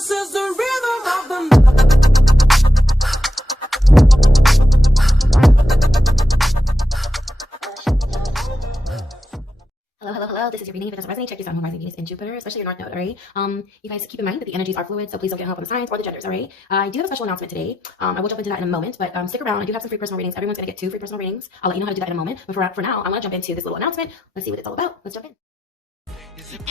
This is the rhythm of the Hello. This is your reading. If it doesn't resonate, check this out. Moon, rising, Venus, and Jupiter, especially your North Node, alright? You guys keep in mind that the energies are fluid, so please don't get hung up on the signs or the genders, alright? I do have a special announcement today. I will jump into that in a moment, but stick around. I do have some free personal readings. Everyone's gonna get 2 free personal readings. I'll let you know how to do that in a moment. But for now, I'm gonna jump into this little announcement. Let's see what it's all about. Let's jump in.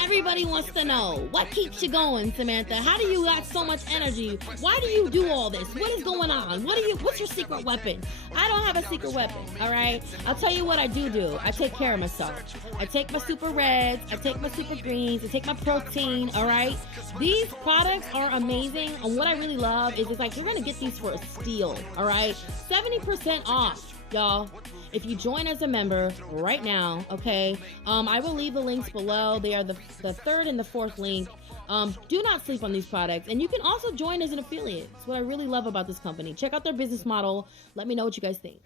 Everybody wants to know, what keeps you going, Samantha? How do you got so much energy? Why do you do all this? What is going on? What's your secret weapon? I don't have a secret weapon, all right? I'll tell you what I do. I take care of myself. I take my super reds, I take my super greens, I take my protein, all right? These products are amazing, and what I really love is it's like you're gonna get these for a steal, all right? 70% off, y'all. If you join as a member right now, okay, I will leave the links below. They are the third and the fourth link. Do not sleep on these products. And you can also join as an affiliate. That's what I really love about this company. Check out their business model. Let me know what you guys think.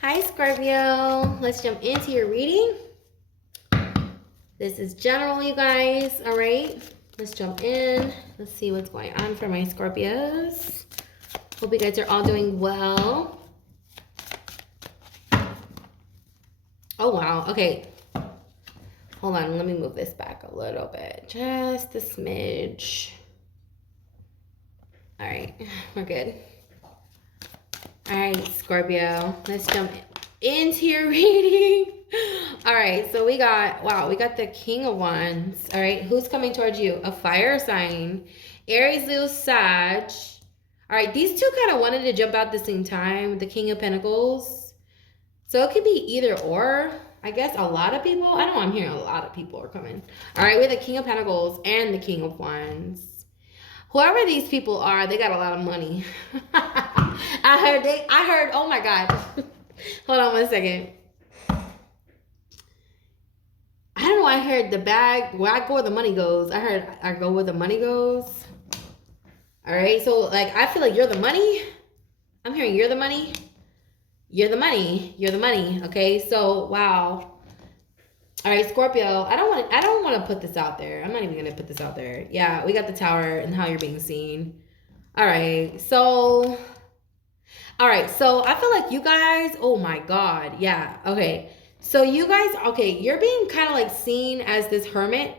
Hi, Scorpio. Let's jump into your reading. This is general, you guys, all right? Let's jump in. Let's see what's going on for my Scorpios. Hope you guys are all doing well. Oh, wow. Okay. Hold on. Let me move this back a little bit. Just a smidge. All right. We're good. All right, Scorpio. Let's jump into your reading. All right. So we got the King of Wands. All right. Who's coming towards you? A fire sign. Aries, Leo, Sag. All right. These two kind of wanted to jump out at the same time. The King of Pentacles. So it could be either or. I guess a lot of people. I know I'm hearing a lot of people are coming. All right, we have the King of Pentacles and the King of Wands. Whoever these people are, they got a lot of money. I heard, oh my God. Hold on one second. I don't know, I heard the bag, where I go where the money goes. I heard I go where the money goes. All right, so like, I feel like you're the money. I'm hearing you're the money. You're the money. You're the money. Okay. So, wow. All right, Scorpio. I don't want to put this out there. I'm not even going to put this out there. Yeah, we got the Tower and how you're being seen. All right. So I feel like you guys, oh my God. Yeah. Okay. So you guys, okay, you're being kind of like seen as this hermit,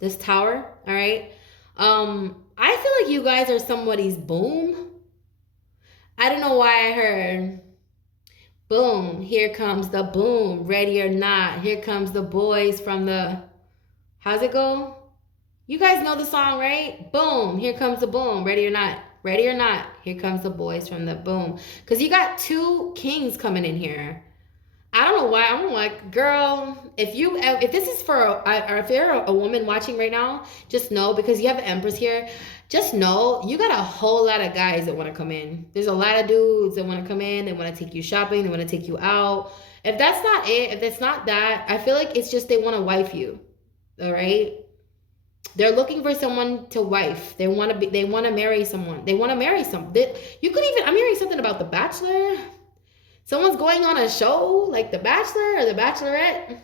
this tower. All right. I feel like you guys are somebody's boom. I don't know why I heard boom, here comes the boom, ready or not. Here comes the boys from the, how's it go? You guys know the song, right? Boom, here comes the boom, ready or not. Ready or not, here comes the boys from the boom. Because you got 2 kings coming in here. I don't know why. I'm like, girl, if this is or if you're a woman watching right now, just know, because you have the Empress here, just know you got a whole lot of guys that want to come in. There's a lot of dudes that want to come in. They want to take you shopping. They want to take you out. If that's not it, if that's not that, I feel like it's just they want to wife you. All right. They're looking for someone to wife. They want to marry someone. They want to marry someone. You could even, I'm hearing something about The Bachelor. Someone's going on a show like The Bachelor or The Bachelorette.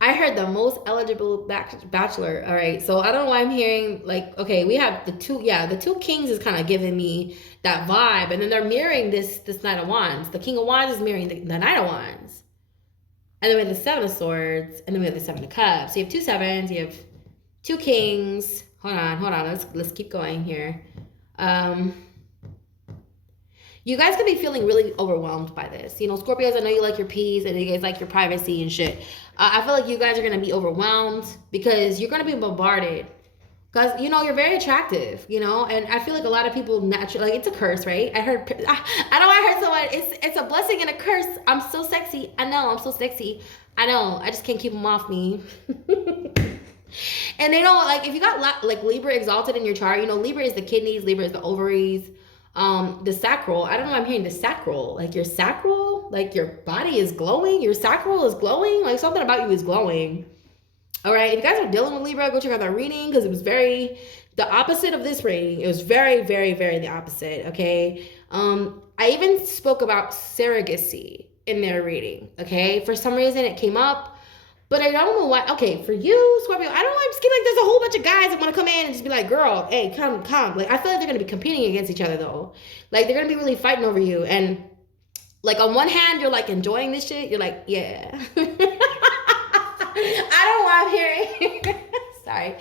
I heard the most eligible bachelor. All right. So I don't know why I'm hearing like, okay, we have the 2 kings is kind of giving me that vibe. And then they're mirroring this Knight of Wands. The King of Wands is mirroring the Knight of Wands. And then we have the 7 of Swords. And then we have the 7 of Cups. So you have 2 sevens. You have 2 kings. Hold on. Let's keep going here. You guys could be feeling really overwhelmed by this. You know, Scorpios, I know you like your peace and you guys like your privacy and shit. I feel like you guys are going to be overwhelmed because you're going to be bombarded. Because, you know, you're very attractive, you know, and I feel like a lot of people naturally, like, it's a curse, right? I heard someone, it's a blessing and a curse. I'm so sexy. I know, I'm so sexy. I know, I just can't keep them off me. And they know, like, if you got, like, Libra exalted in your chart, you know, Libra is the kidneys, Libra is the ovaries. The sacral, I don't know, I'm hearing the sacral, like your sacral, like your body is glowing, your sacral is glowing, like something about you is glowing. All right, if you guys are dealing with Libra, go check out that reading because it was very, the opposite of this reading. It was very, very, very the opposite, okay? I even spoke about surrogacy in their reading, okay? For some reason it came up. But I don't know why. Okay, for you, Scorpio, I don't know. I just feel like there's a whole bunch of guys that want to come in and just be like, girl, hey, come. Like, I feel like they're going to be competing against each other, though. Like, they're going to be really fighting over you. And, like, on one hand, you're, like, enjoying this shit. You're like, yeah. I don't know why I'm hearing. Sorry.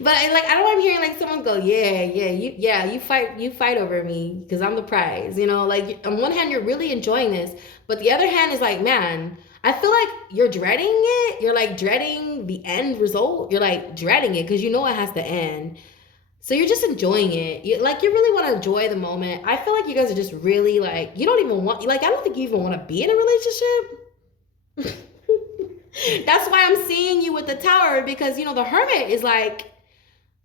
But, I don't know why I'm hearing, like, someone go, you fight over me because I'm the prize. You know, like, on one hand, you're really enjoying this. But the other hand is like, man, I feel like you're dreading it. You're like dreading the end result. You're like dreading it because you know it has to end. So you're just enjoying it. You really want to enjoy the moment. I feel like you guys are just really like, you don't even want, like, I don't think you even want to be in a relationship. That's why I'm seeing you with the Tower, because, you know, the Hermit is like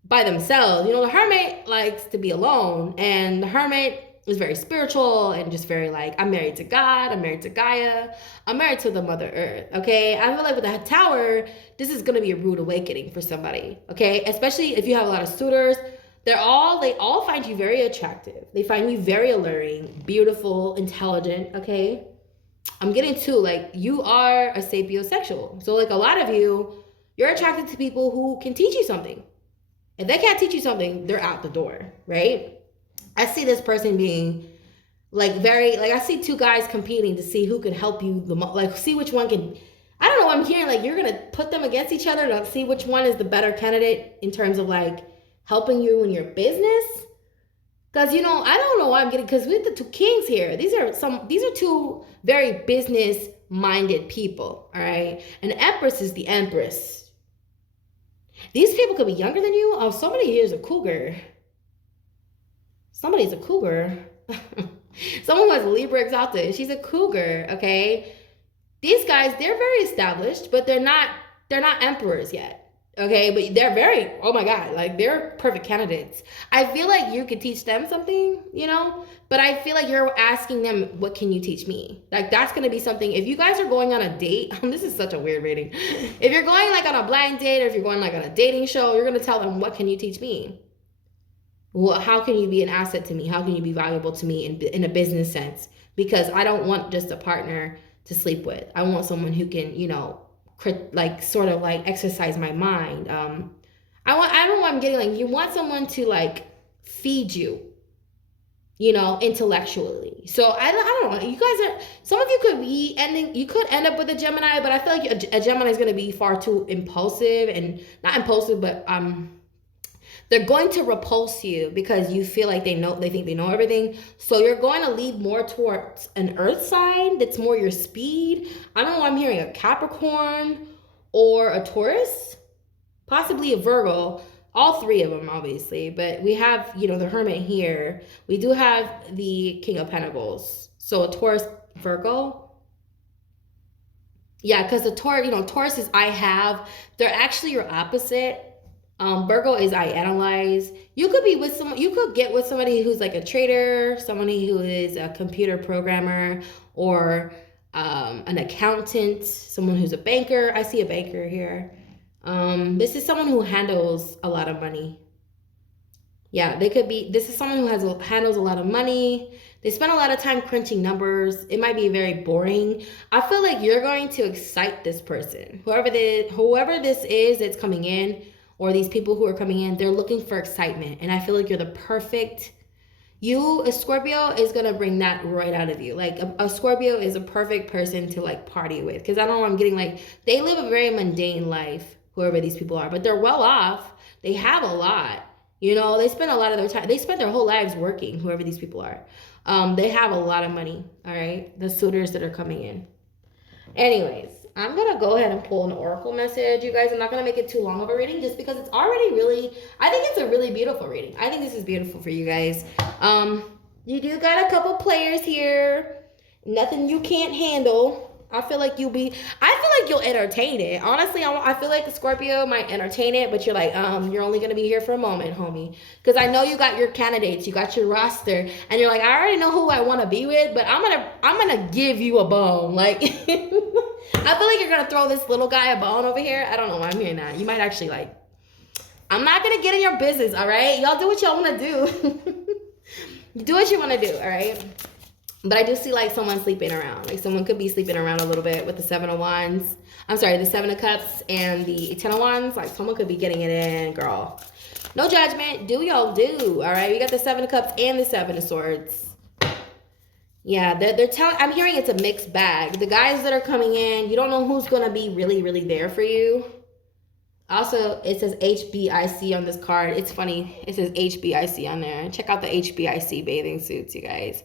by themselves. You know, the Hermit likes to be alone, and the Hermit is very spiritual and just very like, I'm married to God, I'm married to Gaia, I'm married to the Mother Earth, okay? I feel like with the Tower, this is gonna be a rude awakening for somebody, okay? Especially if you have a lot of suitors. They all find you very attractive. They find you very alluring, beautiful, intelligent, okay? I'm getting to, like, you are a sapiosexual. So, like, a lot of you, you're attracted to people who can teach you something. If they can't teach you something, they're out the door, right? I see this person being like I see two guys competing to see who can help you the most, like see which one can, I don't know what I'm hearing, like you're going to put them against each other to see which one is the better candidate in terms of like helping you in your business. Because, you know, I don't know why I'm getting, because with the two kings here, these are two very business minded people, all right? An empress is the empress. These people could be younger than you. Oh, somebody here is a cougar. Somebody's a cougar. Someone who has Libra exalted. She's a cougar, okay? These guys, they're very established, but they're not emperors yet. Okay, but they're very, oh my God, like they're perfect candidates. I feel like you could teach them something, you know, but I feel like you're asking them, what can you teach me? Like that's going to be something, if you guys are going on a date, this is such a weird reading. If you're going like on a blind date, or if you're going like on a dating show, you're going to tell them, what can you teach me? Well, how can you be an asset to me? How can you be valuable to me in a business sense? Because I don't want just a partner to sleep with. I want someone who can, you know, like sort of like exercise my mind. I don't know what I'm getting, like you want someone to like feed you, you know, intellectually. So I don't know, you guys are, some of you could end up with a Gemini, but I feel like a Gemini is going to be far too impulsive, and not impulsive, but they're going to repulse you because you feel like they think they know everything. So you're going to lead more towards an earth sign that's more your speed. I don't know, I'm hearing a Capricorn or a Taurus, possibly a Virgo. All three of them, obviously. But we have, you know, the Hermit here. We do have the King of Pentacles. So a Taurus, Virgo. Yeah, because the Taurus, you know, Taurus is I have. They're actually your opposite. Virgo is I analyze. You could be with someone, you could get with somebody who's like a trader, somebody who is a computer programmer, or an accountant, someone who's a banker. I see a banker here. This is someone who handles a lot of money. Yeah, this is someone who handles a lot of money. They spend a lot of time crunching numbers. It might be very boring. I feel like you're going to excite this person. Whoever this is that's coming in, or these people who are coming in, they're looking for excitement. And I feel like you're the perfect, a Scorpio is going to bring that right out of you. Like a Scorpio is a perfect person to like party with. Because I don't know what I'm getting, like they live a very mundane life, whoever these people are, but they're well off. They have a lot, you know, they spend a lot of their time, they spend their whole lives working, whoever these people are. They have a lot of money, all right? The suitors that are coming in. Anyways, I'm going to go ahead and pull an oracle message, you guys. I'm not going to make it too long of a reading just because it's already really, I think it's a really beautiful reading. I think this is beautiful for you guys. You do got a couple players here. Nothing you can't handle. I feel like you'll entertain it. Honestly, I feel like the Scorpio might entertain it, but you're like, you're only going to be here for a moment, homie. Because I know you got your candidates, you got your roster, and you're like, I already know who I want to be with, but I'm gonna give you a bone. Like, I feel like you're going to throw this little guy a bone over here. I don't know why I'm hearing that. You might actually like, I'm not going to get in your business, all right? Y'all do what y'all want to do. You do what you want to do, all right? But I do see like someone sleeping around. Like someone could be sleeping around a little bit with the Seven of Wands. I'm sorry, the Seven of Cups and the Ten of Wands. Like someone could be getting it in, girl. No judgment. Do y'all do. All right. We got the Seven of Cups and the Seven of Swords. Yeah, they're telling. I'm hearing it's a mixed bag. The guys that are coming in, you don't know who's gonna be really, really there for you. Also, it says HBIC on this card. It's funny. It says HBIC on there. Check out the HBIC bathing suits, you guys.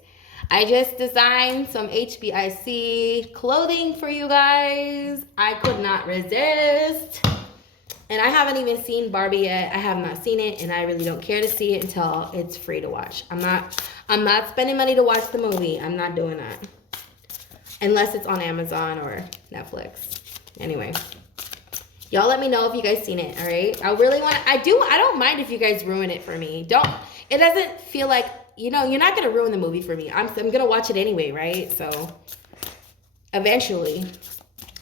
I just designed some HBIC clothing for you guys. I could not resist. And I haven't even seen Barbie yet. I have not seen it, and I really don't care to see it until it's free to watch. I'm not spending money to watch the movie. I'm not doing that. Unless it's on Amazon or Netflix. Anyway. Y'all let me know if you guys seen it, all right? I don't mind if you guys ruin it for me. It doesn't feel like, you know, you're not going to ruin the movie for me. I'm going to watch it anyway, right? So, eventually.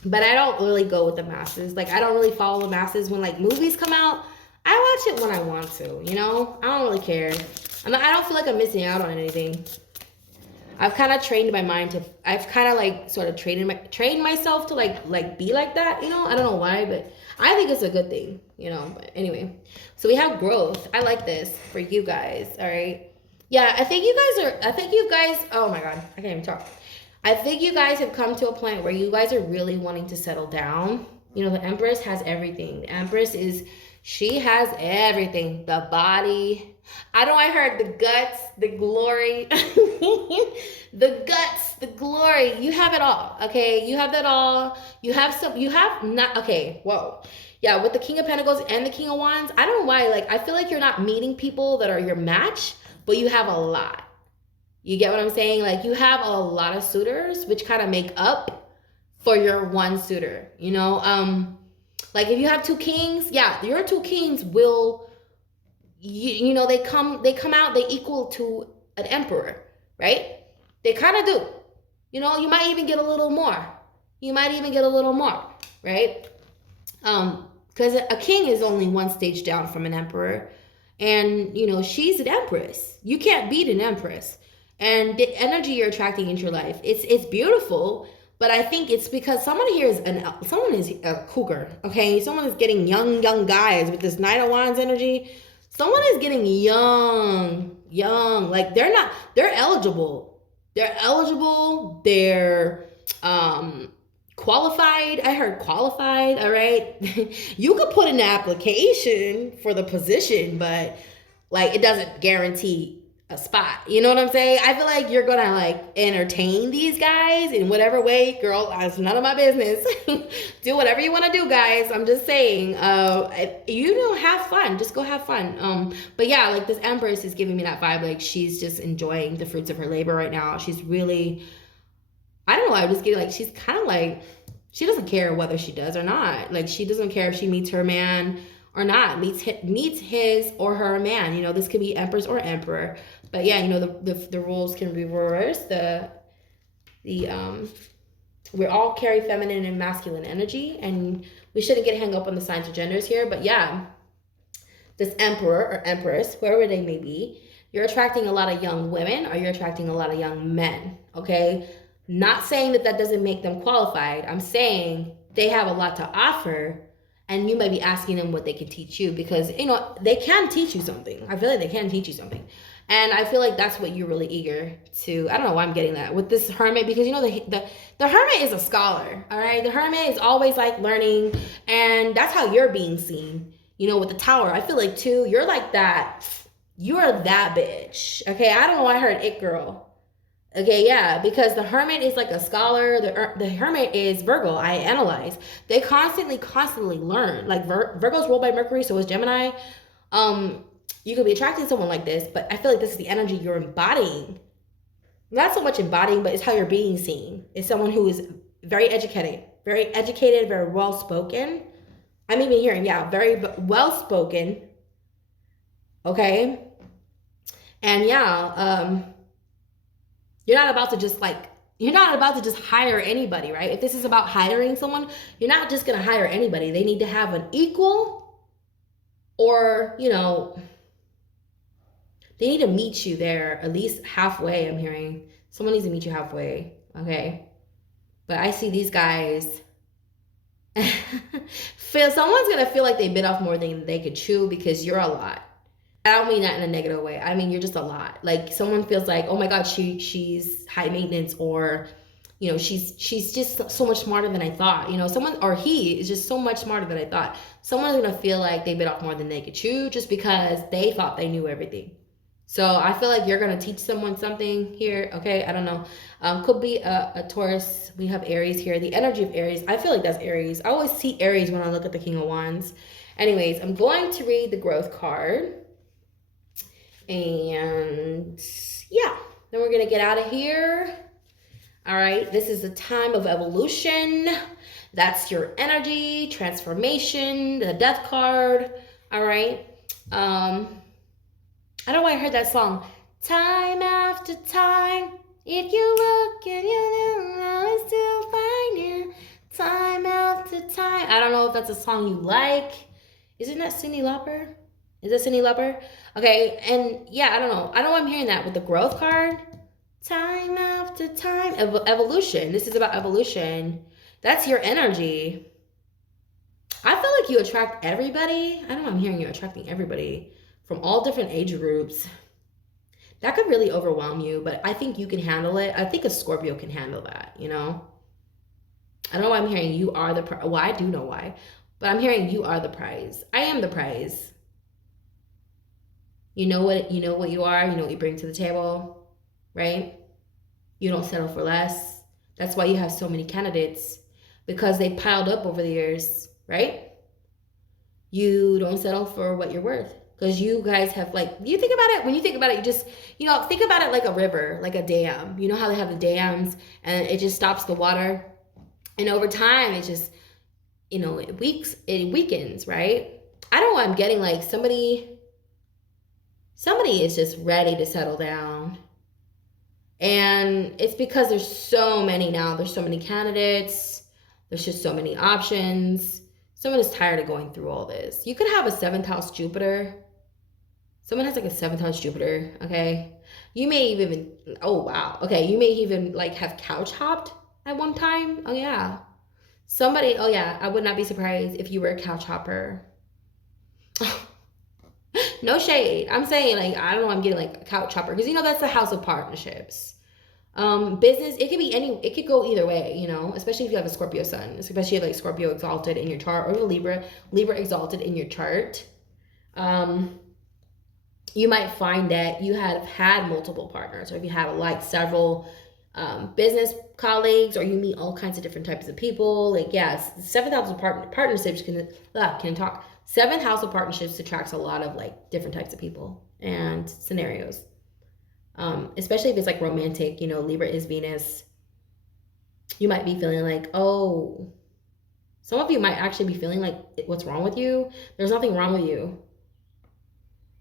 But I don't really go with the masses. Like, I don't really follow the masses when, like, movies come out. I watch it when I want to, you know? I don't really care. I don't feel like I'm missing out on anything. I've kind of trained my mind to, I've kind of like sort of trained myself to like be like that, you know? I don't know why, but I think it's a good thing, you know? But anyway, so we have growth. I like this for you guys, all right? Yeah, I think you guys, oh my God, I can't even talk. I think you guys have come to a point where you guys are really wanting to settle down. You know, the Empress has everything. The Empress she has everything. The body. I heard the guts, the glory. The guts, the glory. You have it all, okay? You have that all. Whoa. Yeah, with the King of Pentacles and the King of Wands, I don't know why, like, I feel like you're not meeting people that are your match, but you have a lot. You get what I'm saying? Like, you have a lot of suitors, which kind of make up for your one suitor, you know? Like, if you have two kings, yeah, your two kings will, you know, they come out, they equal to an emperor, right? They kind of do. You know, you might even get a little more. Right? Because a king is only one stage down from an emperor. And, you know, she's an empress. You can't beat an empress. And the energy you're attracting into your life, it's beautiful. But I think it's because someone is a cougar, okay? Someone is getting young guys with this Knight of Wands energy. Someone is getting young. Like, they're eligible. They're qualified. I heard qualified, all right? You could put in an application for the position, but, like, it doesn't guarantee a spot. You know what I'm saying? I feel like you're gonna like entertain these guys in whatever way. Girl, that's none of my business. Do whatever you want to do, guys. I'm just saying, you know, have fun. Just go have fun. But yeah, like, this Empress is giving me that vibe. Like, she's just enjoying the fruits of her labor right now. She's really, I don't know, I just get like, she's kind of like, she doesn't care whether she does or not. Like, she doesn't care if she meets her man or not, meets his or her man. You know, this could be Empress or Emperor. But yeah, you know, the roles can be reversed. We all carry feminine and masculine energy, and we shouldn't get hung up on the signs of genders here. But yeah, this Emperor or Empress, whoever they may be, you're attracting a lot of young women, or you're attracting a lot of young men, okay? Not saying that doesn't make them qualified. I'm saying they have a lot to offer, and you might be asking them what they can teach you, because, you know, they can teach you something. I feel like they can teach you something. And I feel like that's what you're really eager to. I don't know why I'm getting that with this Hermit, because, you know, the Hermit is a scholar, all right? The Hermit is always like learning, and that's how you're being seen. You know, with the Tower, I feel like too, you're like that. You're that bitch, okay? I don't know why I heard it girl. Okay, yeah, because the Hermit is like a scholar. The Hermit is Virgo. I analyze. They constantly learn. Like, Virgo's ruled by Mercury, so is Gemini. You could be attracted to someone like this, but I feel like this is the energy you're embodying. Not so much embodying, but it's how you're being seen. It's someone who is very educated, very well-spoken. I'm even hearing, yeah, very well-spoken. Okay? And yeah, you're not about to just hire anybody, right? If this is about hiring someone, you're not just going to hire anybody. They need to have an equal, or, you know, they need to meet you there at least halfway, I'm hearing. Someone needs to meet you halfway, okay? But I see these guys someone's gonna feel like they bit off more than they could chew because you're a lot. I don't mean that in a negative way. I mean you're just a lot. Like someone feels like, oh my god, she's high maintenance, or you know, she's just so much smarter than I thought. You know, someone, or he is just so much smarter than I thought. Someone's gonna feel like they bit off more than they could chew just because they thought they knew everything. So I feel like you're gonna teach someone something here. Okay, I don't know. Could be a Taurus. We have Aries here. The energy of Aries. I feel like that's Aries. I always see Aries when I look at the King of Wands. Anyways, I'm going to read the growth card. And yeah, then we're gonna get out of here. All right, this is a time of evolution. That's your energy, transformation, the death card. All right. I don't know why I heard that song. Time after time, if you look and you know, I still find you. Time after time. I don't know if that's a song you like. Isn't that Cyndi Lauper? Is that Cyndi Lauper? Okay, and yeah, I don't know. I don't know why I'm hearing that with the growth card. Time after time. Evolution. This is about evolution. That's your energy. I feel like you attract everybody. I don't know, I'm hearing you attracting everybody from all different age groups. That could really overwhelm you, but I think you can handle it. I think a Scorpio can handle that, you know? I don't know why I'm hearing you are the prize. Well, I do know why, but I'm hearing you are the prize. I am the prize. You know what you are, you know what you bring to the table, right? You don't settle for less. That's why you have so many candidates, because they piled up over the years, right? You don't settle for what you're worth. Because you guys have, like, you think about it, when you think about it, you just, you know, think about it like a river, like a dam. You know how they have the dams and it just stops the water? And over time, it just, you know, it weakens, right? I don't know why I'm getting like somebody is just ready to settle down. And it's because there's so many now. There's so many candidates. There's just so many options. Someone is tired of going through all this. You could have a 7th house Jupiter. Someone has like a 7th house Jupiter, okay? You may even, oh wow, okay, you may even like have couch hopped at one time. Oh yeah. Somebody, oh yeah, I would not be surprised if you were a couch hopper. No shade. I'm saying, like, I don't know, I'm getting like a couch hopper, because you know that's the house of partnerships. Business, it could be it could go either way, you know, especially if you have a Scorpio sun, especially if like Scorpio exalted in your chart, or Libra exalted in your chart. You might find that you have had multiple partners, or if you have like several business colleagues, or you meet all kinds of different types of people. Like, yes, 7th house of partnerships can talk. 7th house of partnerships attracts a lot of like different types of people and scenarios. Especially if it's like romantic, you know, Libra is Venus. You might be feeling like, oh, some of you might actually be feeling like, what's wrong with you? There's nothing wrong with you.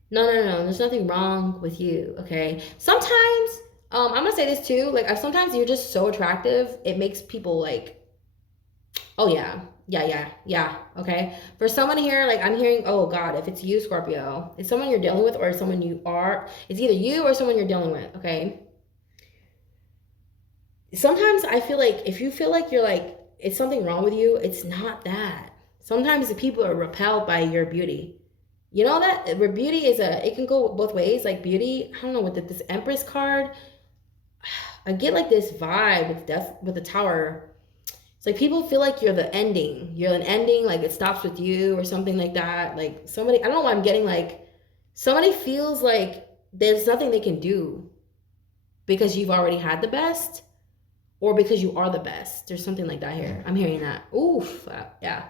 No, there's nothing wrong with you, okay? Sometimes, I'm gonna say this too, like, sometimes you're just so attractive, it makes people like, oh yeah, okay? For someone here, like, I'm hearing, oh God, if it's you, Scorpio, it's someone you're dealing with, or someone you are, it's either you or someone you're dealing with, okay? Sometimes I feel like, if you feel like you're like, it's something wrong with you, it's not that. Sometimes the people are repelled by your beauty. You know that beauty is it can go both ways. Like beauty, I don't know, with this Empress card, I get like this vibe with the Tower. It's like people feel like you're the ending. You're an ending, like it stops with you or something like that. Like somebody, I don't know why I'm getting like, somebody feels like there's nothing they can do because you've already had the best, or because you are the best. There's something like that here. I'm hearing that. Oof, yeah.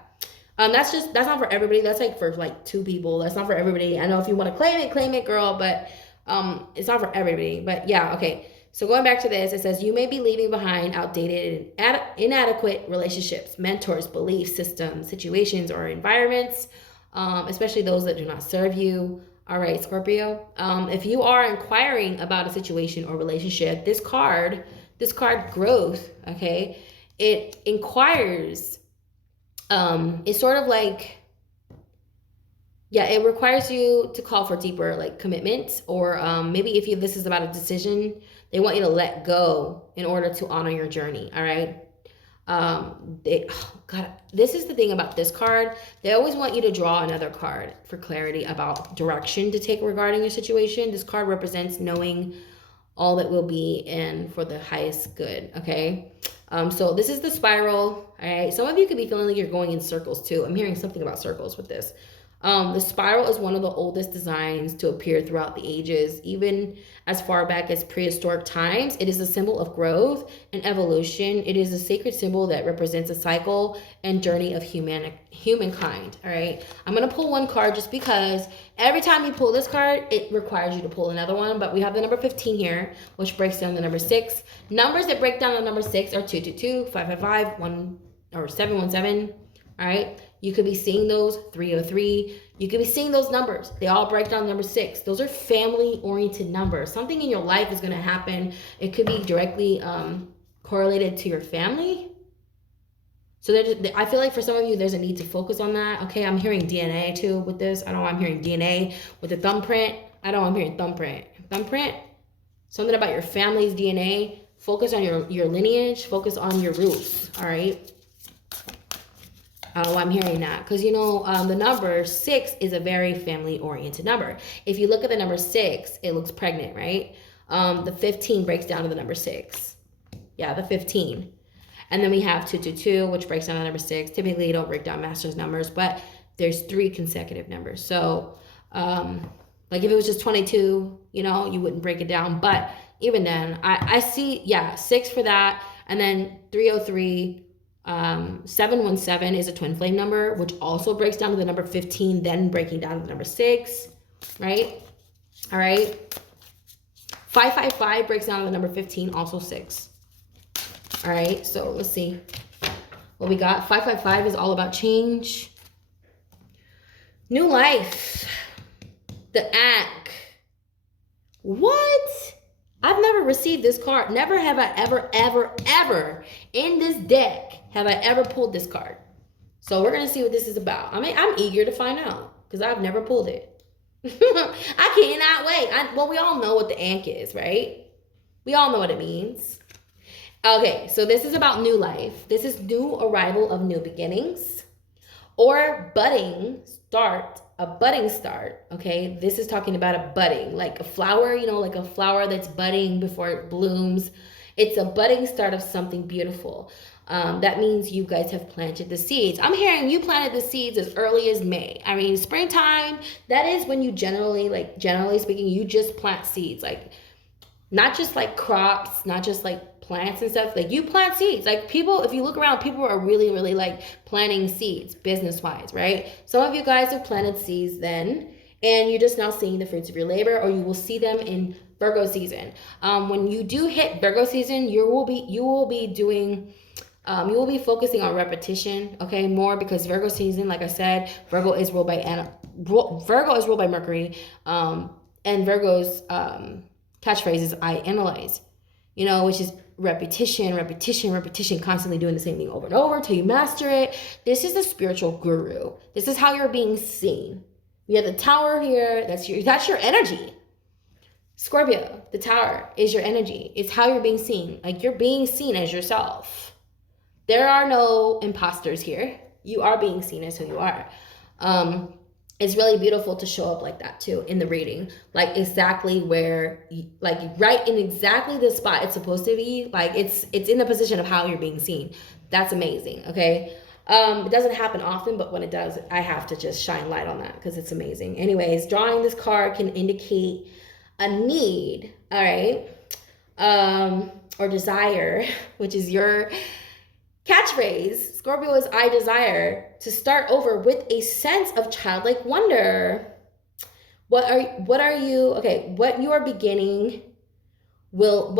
That's not for everybody. That's like for like 2 people. That's not for everybody. I know if you want to claim it, girl, but it's not for everybody. But yeah, okay. So going back to this, it says you may be leaving behind outdated and inadequate relationships, mentors, belief systems, situations, or environments, especially those that do not serve you. All right, Scorpio. If you are inquiring about a situation or relationship, this card growth, okay, it inquires. It's sort of like, Yeah, it requires you to call for deeper like commitment, or maybe if you this is about a decision, they want you to let go in order to honor your journey. All right. God, this is the thing about this card. They always want you to draw another card for clarity about direction to take regarding your situation. This card represents knowing all that will be and for the highest good. Okay. So this is the spiral. All right. Some of you could be feeling like you're going in circles too. I'm hearing something about circles with this. The spiral is one of the oldest designs to appear throughout the ages, even as far back as prehistoric times. It is a symbol of growth and evolution. It is a sacred symbol that represents a cycle and journey of humankind. All right, I'm gonna pull one card just because every time you pull this card, it requires you to pull another one. But we have the number 15 here, which breaks down the number 6. Numbers that break down the number 6 are 222, 555, 1 or 717. All right. You could be seeing those 303. You could be seeing those numbers. They all break down number 6. Those are family-oriented numbers. Something in your life is going to happen. It could be directly correlated to your family. So I feel like for some of you, there's a need to focus on that. Okay, I'm hearing DNA too with this. I don't know why I'm hearing DNA with the thumbprint. I don't know, I'm hearing thumbprint. Thumbprint, something about your family's DNA. Focus on your lineage. Focus on your roots, all right? I don't know why I'm hearing that. Because, you know, the number 6 is a very family-oriented number. If you look at the number 6, it looks pregnant, right? The 15 breaks down to the number 6. Yeah, the 15. And then we have 222, which breaks down to number 6. Typically, you don't break down master's numbers, but there's 3 consecutive numbers. So, like if it was just 22, you know, you wouldn't break it down. But even then, I see, yeah, 6 for that. And then 303. 717 is a twin flame number, which also breaks down to the number 15, then breaking down to the number 6, right? All right. 555 breaks down to the number 15, also 6. All right. So let's see what we got. 555 is all about change. New life. The act. What? I've never received this card. Never have I ever in this deck have I ever pulled this card. So we're going to see what this is about. I mean, I'm eager to find out because I've never pulled it. I cannot wait. Well, we all know what the ankh is, right? We all know what it means. Okay, so this is about new life. This is new arrival of new beginnings or budding start. A budding start, okay? This is talking about a budding, like a flower, you know, like a flower that's budding before it blooms. It's a budding start of something beautiful. That means you guys have planted the seeds. I'm hearing you planted the seeds as early as May. I mean, springtime, that is when you generally speaking, you just plant seeds. Like, not just like crops, not just like plants and stuff. Like you plant seeds. Like people, if you look around, people are really, really like planting seeds business-wise, right? Some of you guys have planted seeds then, and you're just now seeing the fruits of your labor, or you will see them in Virgo season. When you do hit Virgo season, you will be focusing on repetition, okay, more, because Virgo season, like I said, Virgo is ruled by Mercury, and Virgo's catchphrase is I analyze, you know, which is repetition, constantly doing the same thing over and over until you master it. This is the spiritual guru. This is how you're being seen. We have the tower here. That's your energy. Scorpio, the tower is your energy. It's how you're being seen. Like you're being seen as yourself. There are no imposters here. You are being seen as who you are. It's really beautiful to show up like that too in the reading, like exactly where, like right in exactly the spot it's supposed to be. Like it's in the position of how you're being seen. That's amazing. Okay. It doesn't happen often, but when it does, I have to just shine light on that because it's amazing. Anyways, drawing this card can indicate a need. All right. Or desire, which is your catchphrase. Scorpio is I desire to start over with a sense of childlike wonder. What you are beginning will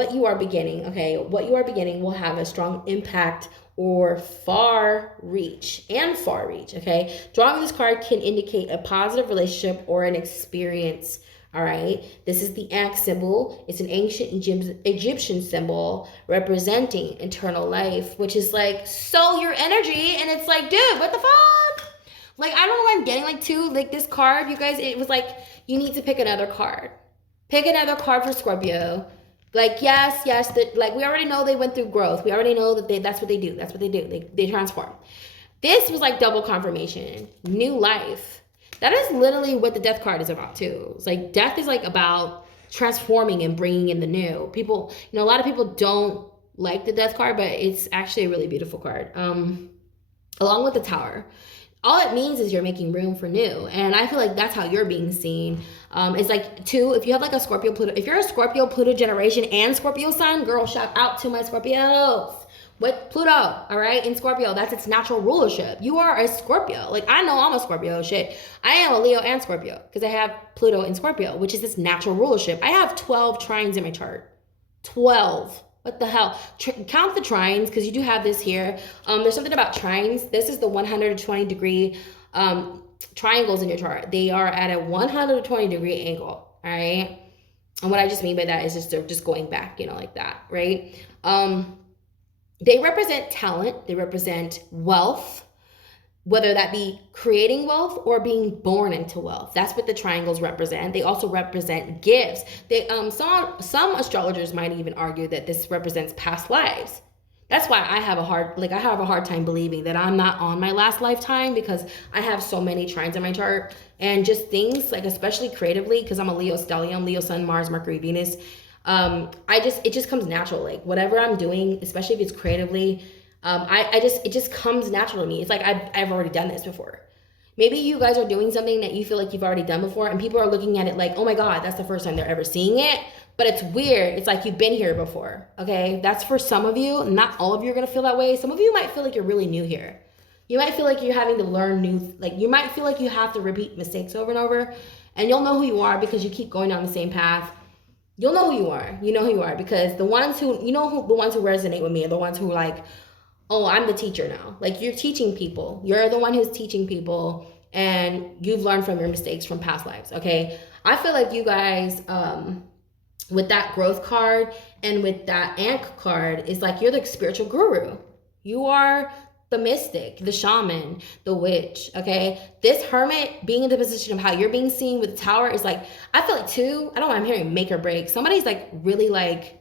have a strong impact or far reach, okay? Drawing this card can indicate a positive relationship or an experience. All right, this is the ankh symbol. It's an ancient Egyptian symbol representing eternal life, which is like, so your energy. And it's like, dude, what the fuck? Like, I don't know what I'm getting, like, too. Like, this card, you guys, it was like, you need to pick another card. Pick another card for Scorpio. Like, yes, like, we already know they went through growth. We already know that that's what they do. That's what they do. They transform. This was like double confirmation. New life. That is literally what the death card is about, too. It's like, death is like about transforming and bringing in the new. People, a lot of people don't like the death card, but it's actually a really beautiful card. Along with the Tower. All it means is you're making room for new. And I feel like that's how you're being seen. It's like, too, if you have like a Scorpio Pluto, if you're a Scorpio Pluto generation and Scorpio sun, girl, shout out to my Scorpios. With Pluto, all right, in Scorpio, that's its natural rulership. You are a Scorpio. Like, I know I'm a Scorpio, shit. I am a Leo and Scorpio because I have Pluto in Scorpio, which is its natural rulership. I have 12 trines in my chart. 12. What the hell? Count the trines, because you do have this here. There's something about trines. This is the 120-degree triangles in your chart. They are at a 120-degree angle, all right? And what I just mean by that is just they're just going back, like that, right? They represent talent. They represent wealth, whether that be creating wealth or being born into wealth. That's what the triangles represent. They also represent gifts. They some astrologers might even argue that this represents past lives. That's why I have a hard time believing that I'm not on my last lifetime, because I have so many trines in my chart, and just things like, especially creatively, because I'm a Leo stellium, Leo Sun, Mars, Mercury, Venus. It just comes natural. Like, whatever I'm doing, especially if it's creatively, it just comes natural to me. It's like I've already done this before. Maybe you guys are doing something that you feel like you've already done before, and people are looking at it like, oh my God, that's the first time they're ever seeing it. But it's weird. It's like you've been here before. Okay, that's for some of you. Not all of you are gonna feel that way. Some of you might feel like you're really new here. You might feel like you're having to learn you might feel like you have to repeat mistakes over and over, and you'll know who you are because you keep going down the same path. You'll know who you are. You know who you are, because the ones who resonate with me are the ones who are like, oh, I'm the teacher now. Like, you're teaching people. You're the one who's teaching people, and you've learned from your mistakes from past lives, okay? I feel like you guys, with that growth card and with that Ankh card, is like you're the spiritual guru. You are the mystic, the shaman, the witch, okay? This Hermit being in the position of how you're being seen with the Tower is like, I feel like too, I don't know, I'm hearing make or break. Somebody's like really like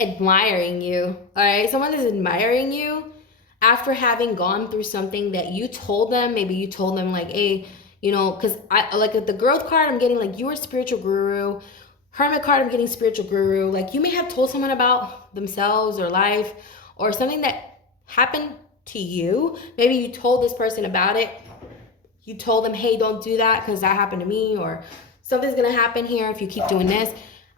admiring you, all right? Someone is admiring you after having gone through something that you told them. Maybe you told them like, hey, because I like the growth card, I'm getting like you are spiritual guru. Hermit card, I'm getting spiritual guru. Like, you may have told someone about themselves or life or something that happened to you. Maybe you told this person about it. You told them, hey, don't do that because that happened to me, or something's gonna happen here if you keep doing this.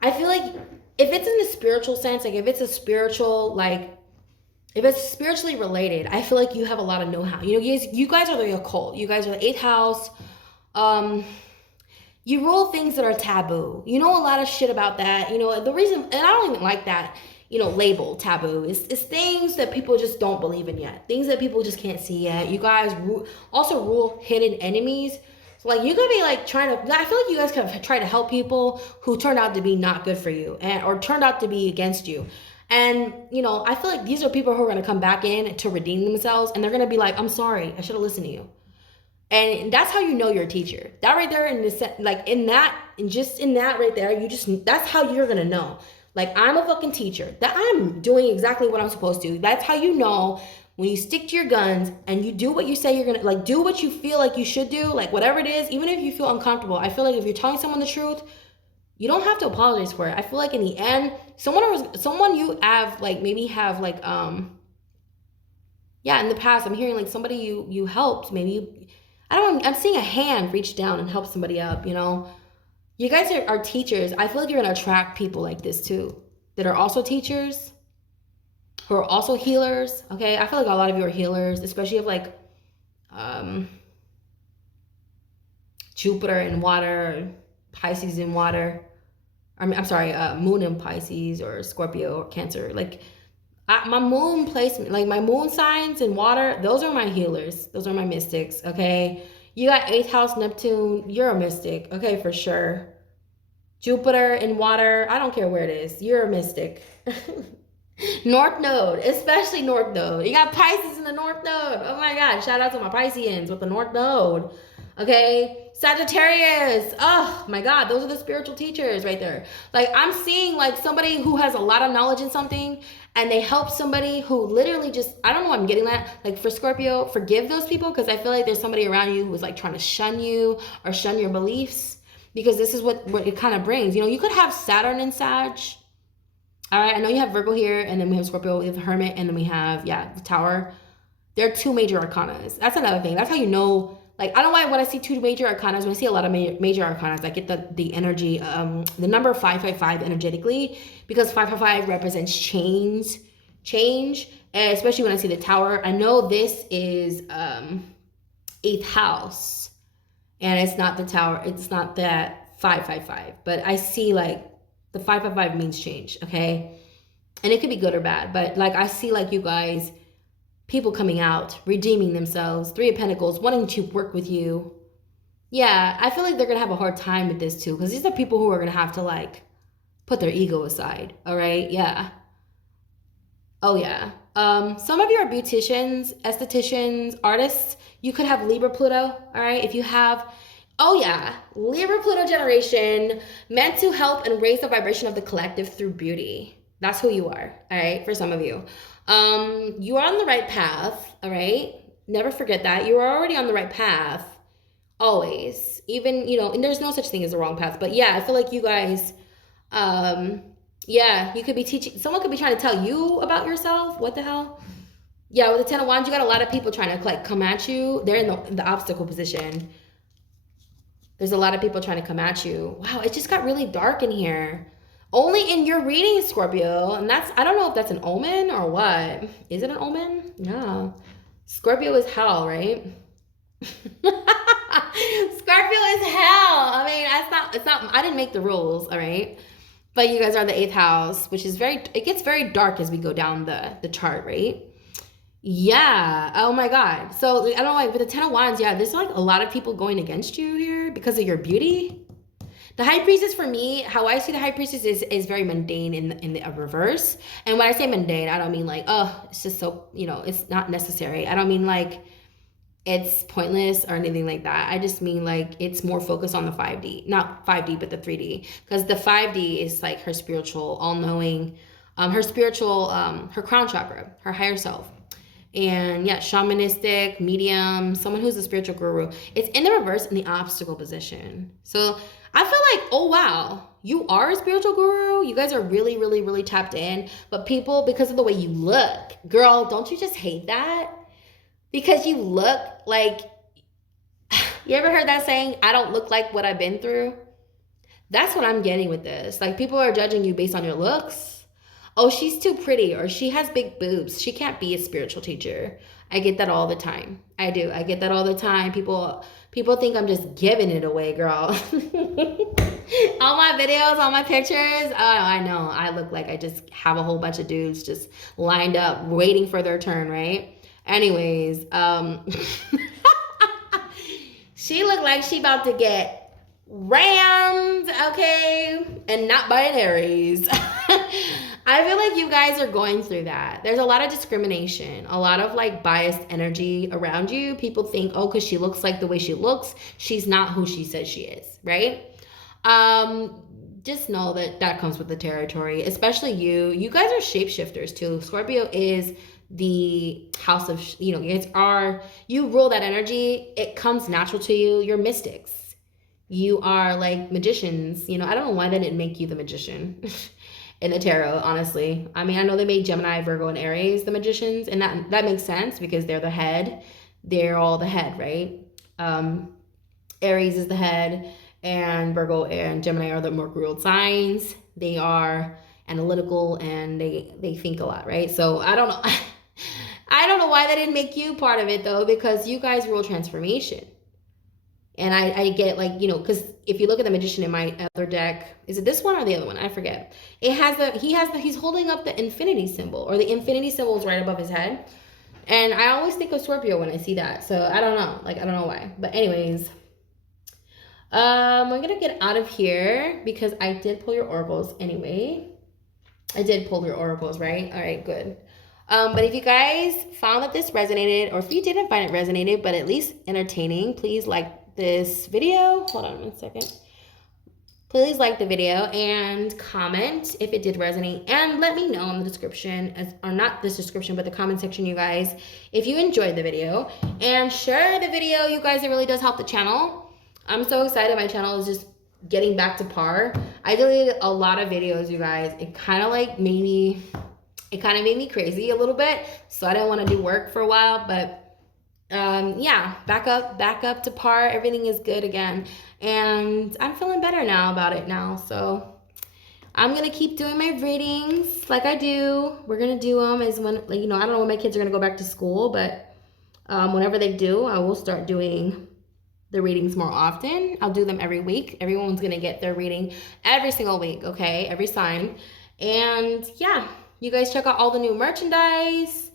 I feel like if it's in the spiritual sense, like if it's spiritually related, I feel like you have a lot of know-how. You guys are the occult. You guys are the 8th house. You rule things that are taboo. You know a lot of shit about that. The reason, and I don't even like that, label taboo. It's things that people just don't believe in yet. Things that people just can't see yet. You guys also rule hidden enemies. So like, you could be like I feel like you guys could have tried to help people who turned out to be not good for you, or turned out to be against you. And, I feel like these are people who are going to come back in to redeem themselves, and they're going to be like, I'm sorry, I should have listened to you. And that's how you know you're a teacher. That right there, that's how you're going to know. Like, I'm a fucking teacher. That I'm doing exactly what I'm supposed to. That's how you know when you stick to your guns and you do what you say you're going to, like, do what you feel like you should do, like, whatever it is, even if you feel uncomfortable. I feel like if you're telling someone the truth, you don't have to apologize for it. I feel like in the end, someone you have, like, maybe have, like, in the past, I'm hearing, like, somebody you helped, maybe I'm seeing a hand reach down and help somebody up, You guys are teachers. I feel like you're going to attract people like this too, that are also teachers, who are also healers, okay? I feel like a lot of you are healers, especially of like Jupiter in water, Pisces in water. Moon in Pisces or Scorpio or Cancer. Like, my moon placement, like my moon signs in water, those are my healers. Those are my mystics, okay? You got 8th house Neptune, you're a mystic, okay, for sure. Jupiter in water, I don't care where it is, you're a mystic. North Node, especially North Node. You got Pisces in the North Node. Oh my God. Shout out to my Pisceans with the North Node. Okay. Sagittarius. Oh my God. Those are the spiritual teachers right there. Like I'm seeing like somebody who has a lot of knowledge in something and they help somebody who literally just, I don't know what I'm getting at. Like for Scorpio, forgive those people because I feel like there's somebody around you who's like trying to shun you or shun your beliefs because this is what it kind of brings. You know, you could have Saturn in Sag. All right, I know you have Virgo here, and then we have Scorpio, we have the Hermit, and then we have, the Tower. There are two major arcanas. That's another thing. That's how you know, like, I don't know why when I see two major arcanas, when I see a lot of major arcanas, I get the energy, the number 555 energetically, because 555 represents change, and especially when I see the Tower. I know this is 8th house, and it's not the Tower, it's not that 555, but I see, like, the 555 means change, okay? And it could be good or bad, but like I see like you guys, people coming out, redeeming themselves, 3 of Pentacles, wanting to work with you. Yeah, I feel like they're gonna have a hard time with this too, because these are people who are gonna have to like put their ego aside, all right? Yeah. Oh yeah. Some of you are beauticians, estheticians, artists. You could have Libra Pluto, all right? If you have, oh yeah, Libra Pluto generation, meant to help and raise the vibration of the collective through beauty. That's who you are, all right, for some of you. You are on the right path, all right? Never forget that. You are already on the right path, always. Even, you know, and there's no such thing as a wrong path. But yeah, I feel like you guys, yeah, you could be teaching, someone could be trying to tell you about yourself. What the hell? Yeah, with the 10 of Wands, you got a lot of people trying to like come at you. They're in the obstacle position. There's a lot of people trying to come at you. Wow, it just got really dark in here. Only in your reading, Scorpio. And that's, I don't know if that's an omen or what. Is it an omen? No. Scorpio is hell, right? Scorpio is hell. I mean, it's not, I didn't make the rules, all right? But you guys are the 8th house, which is it gets very dark as we go down the chart, right? Yeah. Oh my God. So I don't know, like with the 10 of Wands, yeah, there's like a lot of people going against you here because of your beauty. The High Priestess, for me, how I see the High Priestess is very mundane in the reverse. And when I say mundane, I don't mean like, oh, it's just so, you know, it's not necessary. I don't mean like it's pointless or anything like that. I just mean like it's more focused on the 5D. Not 5D, but the 3D. Because the 5D is like her spiritual, all-knowing, her spiritual, her crown chakra, her higher self. And yeah, shamanistic, medium, someone who's a spiritual guru. It's in the reverse in the obstacle position. So I feel like, oh wow, you are a spiritual guru. You guys are really, really, really tapped in. But people, because of the way you look, girl, don't you just hate that? Because you look like, you ever heard that saying, I don't look like what I've been through? That's what I'm getting with this. Like people are judging you based on your looks. Oh, she's too pretty, or she has big boobs. She can't be a spiritual teacher. I get that all the time. I do. I get that all the time. People think I'm just giving it away, girl. All my videos, all my pictures. Oh, I know. I look like I just have a whole bunch of dudes just lined up, waiting for their turn, right? Anyways, she looked like she about to get rammed, okay? And not by an Aries. I feel like you guys are going through that. There's a lot of discrimination, a lot of like biased energy around you. People think, oh, because she looks like the way she looks, she's not who she says she is, right? Just know that that comes with the territory, especially you. You guys are shapeshifters too. Scorpio is the house of, you know, you rule that energy. It comes natural to you. You're mystics. You are like magicians. You know, I don't know why they didn't make you the magician. In the tarot, honestly. I mean, I know they made Gemini, Virgo, and Aries the magicians, and that makes sense because they're the head. They're all the head, right? Aries is the head, and Virgo and Gemini are the more ruled signs. They are analytical and they think a lot, right? So I don't know. I don't know why they didn't make you part of it though, because you guys rule transformation. And I get like, you know, because if you look at the magician in my other deck, is it this one or the other one? I forget. He's holding up the infinity symbol, or the infinity symbol is right above his head. And I always think of Scorpio when I see that. So I don't know. Like, I don't know why. But anyways, I'm going to get out of here because I did pull your oracles anyway. I did pull your oracles, right? All right, good. But if you guys found that this resonated, or if you didn't find it resonated, but at least entertaining, please like this video. Hold on 1 second. Please like the video and comment if it did resonate, and let me know in the description, or not this description, but the comment section, you guys, if you enjoyed the video, and share the video, you guys. It really does help the channel. I'm so excited. My channel is just getting back to par. I deleted a lot of videos, you guys. It kind of made me crazy a little bit, so I didn't want to do work for a while, but yeah, back up to par. Everything is good again, and I'm feeling better now about it now. So I'm gonna keep doing my readings like I do. We're gonna do them as when, I don't know when my kids are gonna go back to school, but whenever they do, I will start doing the readings more often. I'll do them every week. Everyone's gonna get their reading every single week, okay? Every sign. And yeah, you guys check out all the new merchandise,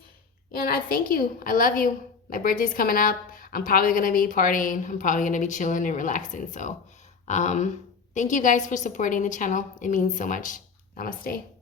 and I thank you. I love you. My birthday's coming up. I'm probably going to be partying. I'm probably going to be chilling and relaxing. So thank you guys for supporting the channel. It means so much. Namaste.